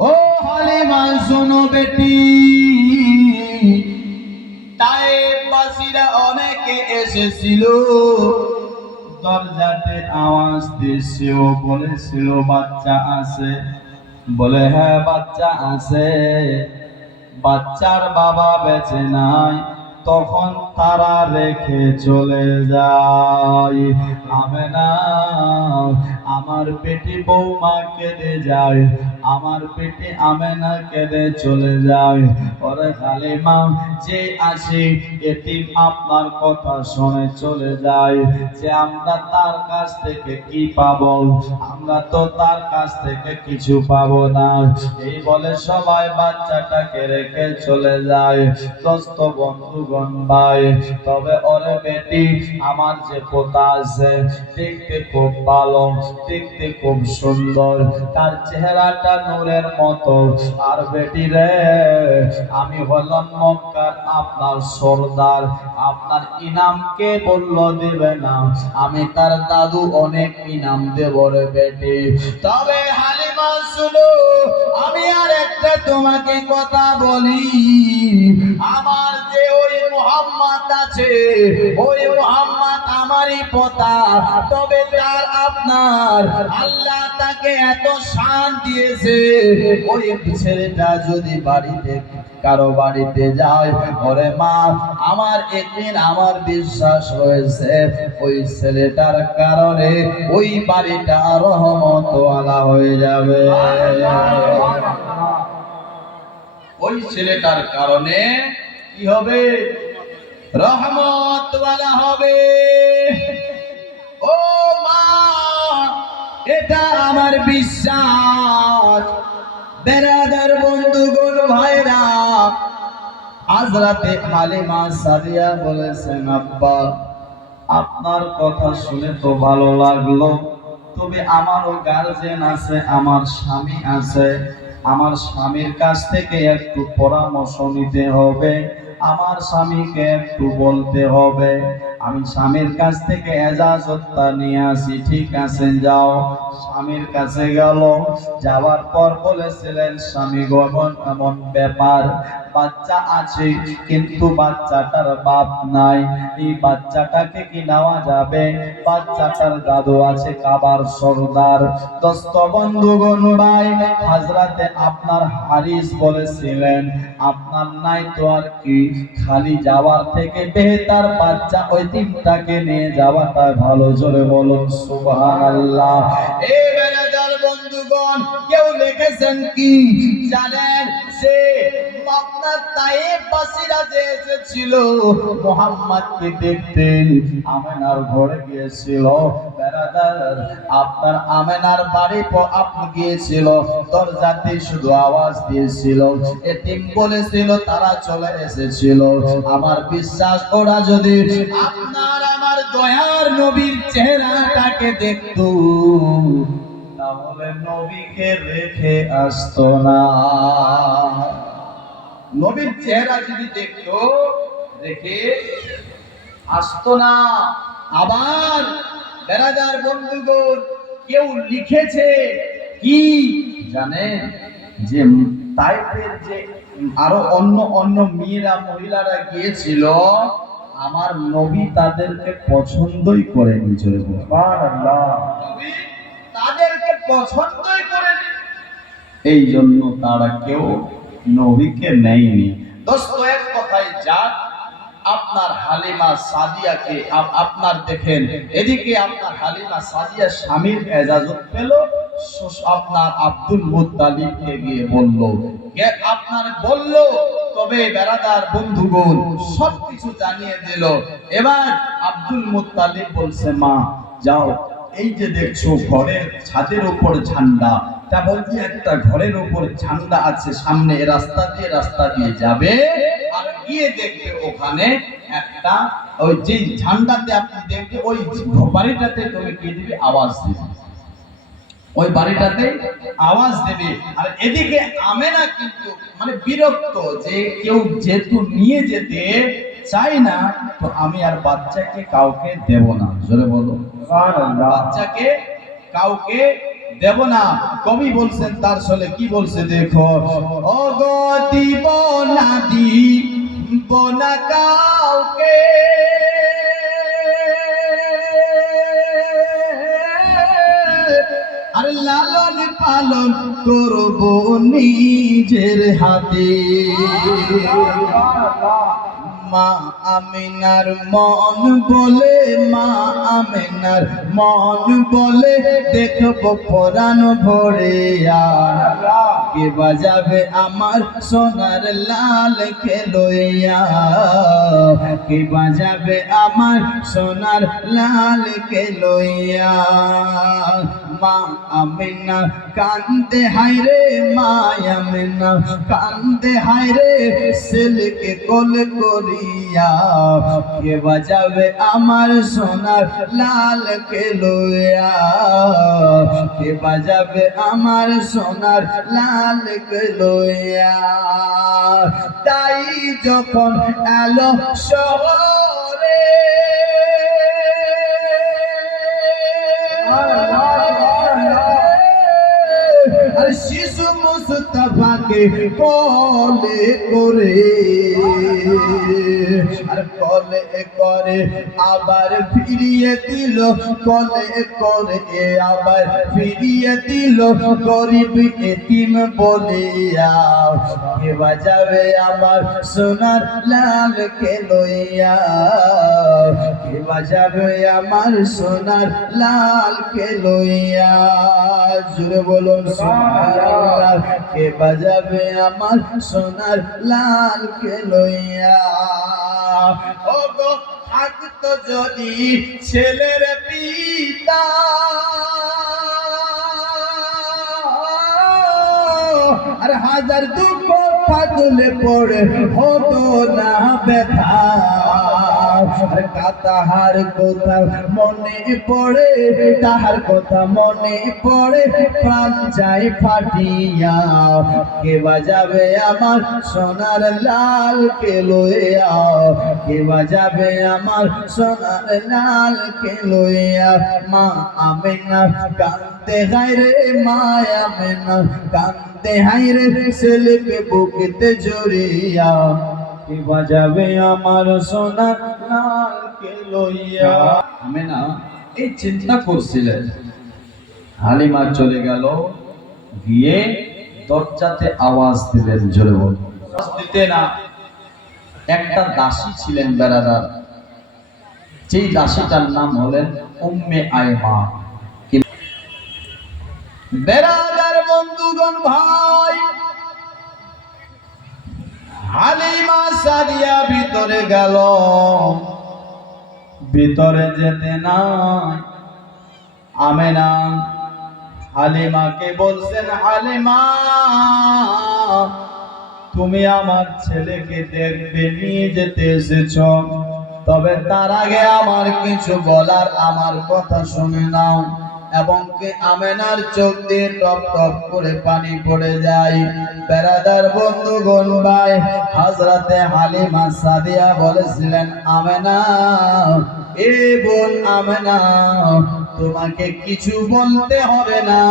ও হালিমা শোনো বেটি। তাইবাসীরা অনেকে এসেছিল। দরজাতে আওয়াজ দিয়েছিল, বলেছিল, বাচ্চা আছে। বলে হ্যাঁ বাচ্চা আছে। বাচ্চার বাবা বেঁচে নাই, তখন তারা রেখে চলে যায়। আমি না আমার পেটে বৌমা কেঁদে যায়। আমার পেটে আমেনা কেঁদে চলে যায়। পরে হালিমা যে আসে এটি আপনার কথা শুনে চলে যায়। যে আমরা তার কাছ থেকে কি পাব? আমরা তো তার কাছ থেকে কিছু পাব না। এই বলে সবাই বাচ্চাটাকে রেখে চলে যায়। দোস্ত, বন্ধুগণ, ভাই, তবে ওরে বেটি, আমার যে পোতা আছে, দেখতে খুব ভালো, দেখতে খুব সুন্দর। তার চেহারাটা নূরের মতো। আর বেটি রে, আমি হলাম মক্কার আপনার সর্দার। আপনার ইনাম কে বলল দেবে না। আমি তার দাদু অনেক ইনাম দেব রে বেটি। তবে হালিমা, শুনো, আমি আর একটা তোমাকে কথা বলি। আমার যে ওই মোহাম্মদ আছে। ওই মোহাম্মদ আমারই পতা। তবে তার আপনার আল্লাহ তাকে এত শান দিয়েছে। ওই ছেলেটা যদি বাড়িতে কারও বাড়িতে যায় ওরে মা আমার একদিন আমার বিশ্বাস হয়েছে। ওই ছেলেটার কারণে ওই বাড়িটা রহমত আলা হয়ে যাবে। ওই ছেলেটার কারণে কি হবে? রহমত ওয়ালা হবে। ও মা, এটা আমার বিশ্বাস। বেরাদার বন্ধুগণ, ভাইরা আজ রাতে হালিমা সাদিয়া বলেছেন, আব্বা, আপনার কথা শুনে তো ভালো লাগল। তবে আমারও গার্জেন আছে, আমার স্বামী আছে। আমার স্বামীর কাছ থেকে একটু পরামর্শ নিতে হবে। আমার স্বামীকে একটু বলতে হবে। আমি স্বামীর কাছ থেকে এজাজতটা নিয়ে আসি, ঠিক আছে, যাও। স্বামীর কাছে গেল, যাওয়ার পর বলেছিলেন, স্বামী গমন এমন ব্যাপার, বাচ্চা আছে, কিন্তু বাচ্চাটার বাপ নাই। এই বাচ্চাটাকে কি নেওয়া যাবে? বাচ্চাটার দাদু আছে কাবার সর্দার। দস্ত বন্ধুগণ, ভাই, হাজরাতে আপনার হারিস বলেছিলেন, আপনার নাই তো আর কি? খালি যাওয়ার থেকে বেহতার বাচ্চা ওই তিনটাকে নিয়ে যাওয়াটা ভালো, জোরে বলুন, সুবহানাল্লাহ। এই বেলাদার বন্ধুগণ, কেউ লিখেছেন কি? জানেন, সে আপনার যে এসেছিল, মোহাম্মদকে দেখতে আমেনার ঘরে গিয়েছিল। আপনার আমেনার বাড়ি আপনি গিয়েছিল, দরজাতে শুধু আওয়াজ দিয়েছিল। এতিম বলেছিল, তারা চলে এসেছিল। আমার বিশ্বাস, ওরা যদি আপনার আমার দয়ার নবীর চেহারাটাকে দেখতো, তাহলে নবীকে রেখে আসতো না। নবীর চেহারা যদি দেখতো দেখে আসতো না। আবার বেড়াদার বন্ধুগণ কেউ লিখেছে কি জানেন যে তাইপের যে আরও অন্য অন্য মেয়েরা মহিলারা গিয়েছিল আমার নবী তাদেরকে পছন্দই করে নিজের তাদেরকে পছন্দই করেনি। এই জন্য তারা কেউ নবীকে নেয়নি। দোস্ত, এক কথায় যাক, আপনার হালিমা সাদিয়াকে আপ- আপনার দেখেন, এদিকে আপনার হালিমা সাদিয়া স্বামীর এজাজত পেল আপনার আব্দুল মুত্তালিবকে গিয়ে বলল আপনার বলল, তবে বেড়াদার বন্ধুগণ সবকিছু জানিয়ে দিল। এবার আব্দুল মুত্তালিব বলছে, মা, যাও, এই যে দেখছ, ঘরের ছাদের উপর ঝান্ডা তা বলছি একটা ঘরের উপর ঝান্ডা আছে সামনে রাস্তা দিয়ে রাস্তা দিয়ে যাবে আর গিয়ে দেখবে ওখানে একটা ওই যে ঝান্ডাতে আপনি দেখবে ওই বাড়িটাতে তুমি কি দিবে? আওয়াজ দিবে। ওই বাড়িটাতে আওয়াজ দেবে। আর এদিকে আমেনা কিন্তু মানে বিরক্ত যে কেউ যেহেতু নিয়ে যেতে চাই না তো আমি আর বাচ্চাকে কাউকে দেব না। জোরে বলো। বাচ্চাকে কাউকে দেব না। কবি বলছেন, তার সলে কি বলছে দেখো? অগতি বনাদি বনা কাউকে। আর লালন পালন করব নিজের হাতে। মা আমিনার মন বলে মা আমিনার মন বলে দেখব পরাণ ভরে আর কে বাজাবে আমার সোনার লাল খেলোয়া কে বাজাবে আমার সোনার লাল খেলোয়া মা আমিনা, কান্দে হায়রে মা আমিনা, কান্দে হায়রে ছেলেকে কোল করিয়া। কে বাজাবে আমার সোনার লাল খেলোয়া কে বাজাবে আমার সোনার লাল খেলোয়া তাই যখন এলো শহরে আর শিশু মুস্তাফাকে কলে করে। আর কলে করে, আবার ফিরিয়ে দিল। কলে করে আবার ফিরিয়ে দিল। গরিব এতিম বলিয়া, কে বাজাবে আমার সোনার লাল কে লইয়া কে বাজাবে আমার সোনার লাল কে লইয়া জুড়ে বলুন, সুবহানাল্লাহ, কে বাজাবে আমার সোনার লাল লইয়া ও গো যদি ছেলের পিতা। আর হাজার দুঃখ ফাদলে পড়ে হতো না ব্যথা। আর কাতাহার কথা মনে পড়ে, তাহার কথা মনে পড়ে, প্রাণ যায় ফাটিয়া। কে বাজাবে আমার সোনার লাল কে লইয়া কে বাজাবে আমার সোনার লাল কে লইয়া মা আমিনা কান্দে গায়রে মা আমিনা কান্দে হাইরে ছেলেকে বুকেতে জড়িয়া। কে বাজাবে আমার সোনার লাল কে লইয়া? আমিনা এই চিন্তা করছিলেন। হালিমা চলে গেল, গিয়ে দরজাতে আওয়াজ দিলেন জোরে বল দিতে না, একটা দাসী ছিলেন বেড়াদার। যেই দাসীটার নাম হলেন উম্মে আয়মা। বেড়াদার বন্ধুগণ, ভাই হালিমা সারিয়া ভিতরে গেল। ভিতরে যেতে নাই। আমেনা হালিমাকে বলছেন, হালিমা, তুমি আমার ছেলেকে দেখবে, নিয়ে যেতে এসেছ। তবে তার আগে আমার কিছু বলার, আমার কথা শুনে নাও। এবং কি আমেনার চোখ দিয়ে টপ টপ করে পানি পড়ে যায়। বেড়াদার বন্ধুগণ ভাই হাজরাতে হালিমা সাদিয়া বলেছিলেন, আমেনা, এ বোন আমেনা, তোমাকে কিছু বলতে হবে না।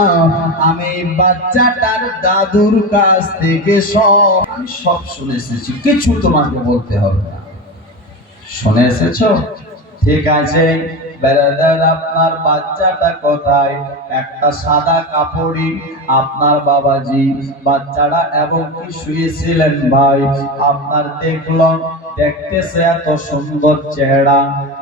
আমি বাচ্চাটার দাদুর কাছ থেকে সব আমি সব শুনে এসেছি কিছু তোমাকে বলতে হবে না। শুনে এসেছ ঠিক আছে। বেড়াদার আপনার বাচ্চাটা কোথায়? একটা সাদা কাপড়ি আপনার বাবাজি। বাচ্চাটা এবং কি শুয়েছিলেন ভাই? আপনার দেখলাম দেখতেছে এত সুন্দর চেহারা।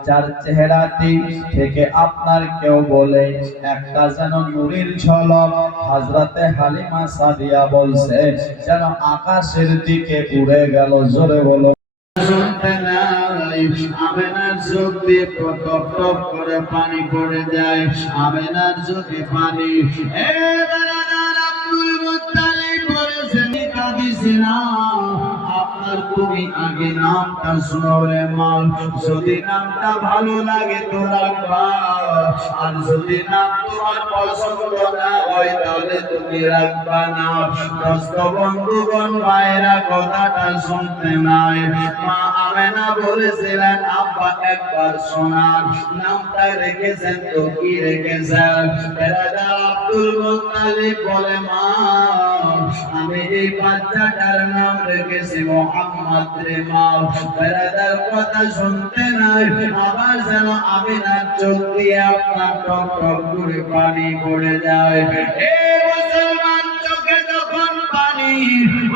যার চেহারাটি থেকে আপনার কেউ বলে, একটা যেন নুরির ঝলক। হাজরাতে হালিমা সাদিয়া বলছে, যেন আকাশের দিকে উড়ে গেল, জোরে বলো। শুনতে দিয়ে টপ টপ করে পানি পড়ে যায়। আমেনার চোখে পানি। এ তুমি আগে নামটা শুনো রে যদি নামটা ভালো লাগে তো রাখবা আর যদি নাম তোমার পছন্দ না হয়, তাহলে তুমি রাখবা না। দোস্ত বন্ধুগণ ভাইরা কথাটা শুনতে নাই। মা আমেনা বলেছিলেন, আব্বা একবার শোনান, নামটা রেখেছেন তো কি রেখেছেন? আব্দুল মুত্তালিব বলে, মা আমি এই বাচ্চাটার নাম রেখেছি মোহাম্মদ রে মা বেরাদার কথা শুনতে নাই, আবার যেন আমি না চোখ দিয়ে আপনার টক টক করে পানি পড়ে যায়। এ মুসলমান চোখে যখন পানি,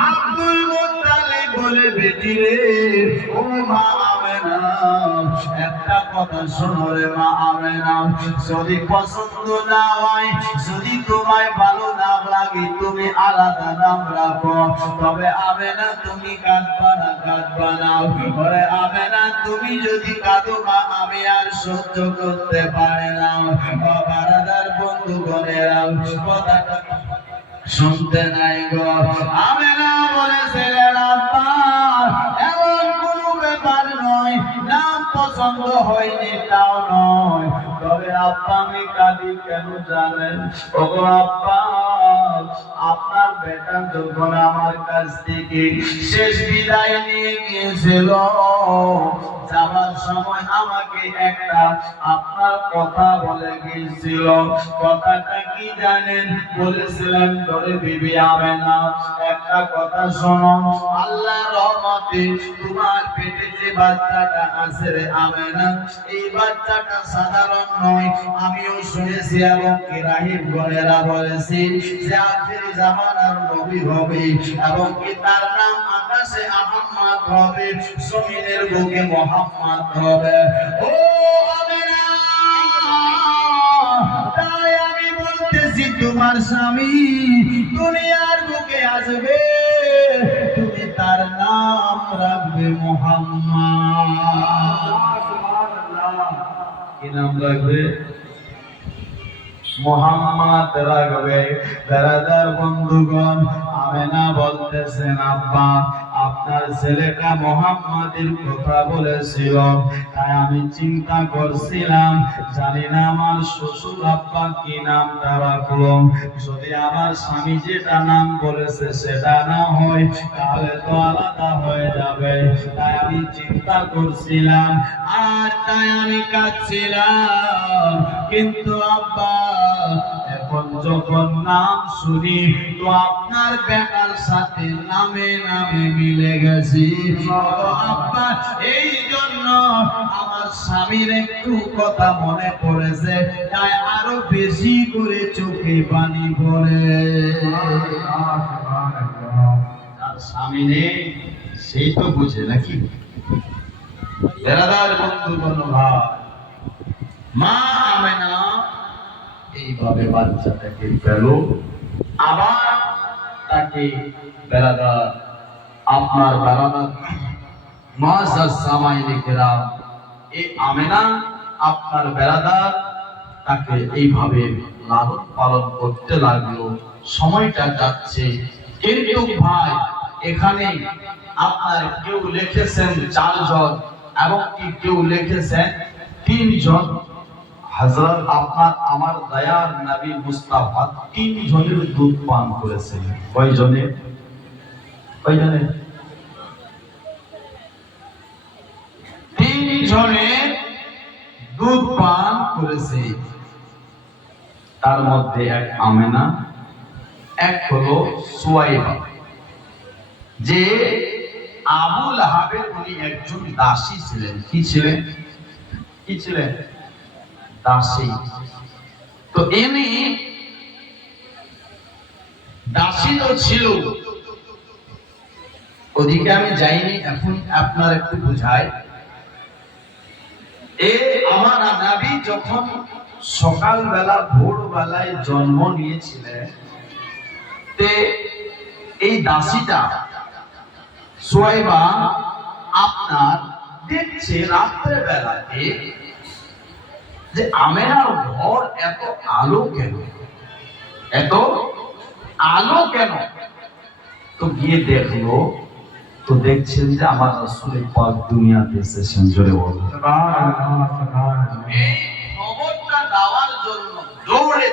আব্দুল মুত্তালিব বলে, বেটি রে, ও মা একটা কথা শোনো রে মা আমেনা। যদি পছন্দ না হয়, যদি তোমায় ভালো লাগে তুমি আলাদা নাম রাখো। তবে আমেনা, তুমি কাঁদবা না কাঁদবা না। ওরে আমেনা, তুমি যদি কাঁদো মা, আমি আর সহ্য করতে পারে না। বাবারাদার বন্ধু বোনেরা কথাটা শুনতে নাই গো। আমি না বলেছিলেন আব্বা এমন কোনো ব্যাপার নয়। নাম পছন্দ হয়নি, তাও নয়। তবে আব্বা আমি কাঁদি কেন জানেন? ওগো আব্বা আপনার বেটা যখন আমার কাছ থেকে শেষ বিদায় নিয়ে গিয়েছিল। যাওয়ার সময় আমাকে একটা আপনার কথা বলে গিয়েছিল। কথাটা কি জানেন? বলেছিলেন ধরে বিবি আবে না। একটা কথা শোনো, আল্লাহ রহমতে তোমার পেটে যে বাচ্চাটা আছে রে আবে না এই বাচ্চাটা সাধারণ নয়, আমিও শুনেছি এবং কি রাহিব বোনেরা বলেছি যে আখির জামানার নবী হবে এবং কি তার নাম আকাশে আহম্মদ হবে, জমিনের বুকে মোহাম্মদ হবে। ও তাই আমি বলতেছি, তোমার স্বামী দুনিয়ার বুকে আসবে। তুমি তার নাম রাখবে মোহাম্মদ। কি নাম রাখবে? মোহাম্মদ রাখবে। বেড়াদার বন্ধুগণ, আমেনা বলতেছেন, আব্বা আপনার ছেলেটা মোহাম্মদের কথা বলেছিল। তাই আমি চিন্তা করছিলাম, জানি না আমার শ্বশুর আব্বা কি নামটা রাখল যদি আমার স্বামী যেটা নাম বলেছে সেটা না হয়, তাহলে তো আলাদা হয়ে যাবে। তাই আমি চিন্তা করছিলাম, আর তাই আমি কাঁদছিলাম। কিন্তু আব্বা এখন যখন নাম শুনি, তো আপনার বেটার সাথে নামে নামে মিলে গেছি। আব্বা, এই জন্য আমার স্বামীর একটু কথা মনে পড়েছে, তাই আরও বেশি করে চোখে পানি পড়ে। তার স্বামী নেই সেই তো বুঝে নাকি? বন্ধু বন্ধু ভাই, মা এইভাবে বাচ্চাটাকে পেল আবার তাকে বেড়াদার আপনার বেড়াদার মহাজার সামাইনে কেরাম এই আমেনা, আপনার বেড়াদার তাকে এইভাবে লালন পালন করতে লাগল। সময়টা যাচ্ছে। কিন্তু ভাই, এখানে আপনার কেউ লিখেছেন চারজন এবং কি কেউ লিখেছেন তিনজন। হযরত আপনার, আমার দয়ার নবী মুস্তাফা তিন জনের দুধ পান করেছেন। কয়জনে? কয়জনে? তিন জনে দুধ পান করেছে। তার মধ্যে এক আমেনা, এক হলো সুয়াইবা। যে আবুল হাবের উনি একজন দাসী ছিলেন। কি ছিলেন? কি ছিলেন? দাসী। তো এমনি দাসী তো ছিল। ওদিকে আমি যাইনি, এখন আপনার একটু বুঝায় এ আমার নাবি যখন সকালবেলা, ভোরবেলায় জন্ম নিয়েছিলেন, তে এই দাসীটা সোয়াইবা আপনার দেখছে রাত্রে বেলাতে যে আমেনার ঘর এত আলো কেন? এত আলো কেন? তো গিয়ে দেখল তো দেখছেন যে আমার আসলে পাক দুনিয়া দেশে সেঞ্জরে বলো সুবহানাল্লাহ খবরটা দেওয়ার জন্য দৌড়ে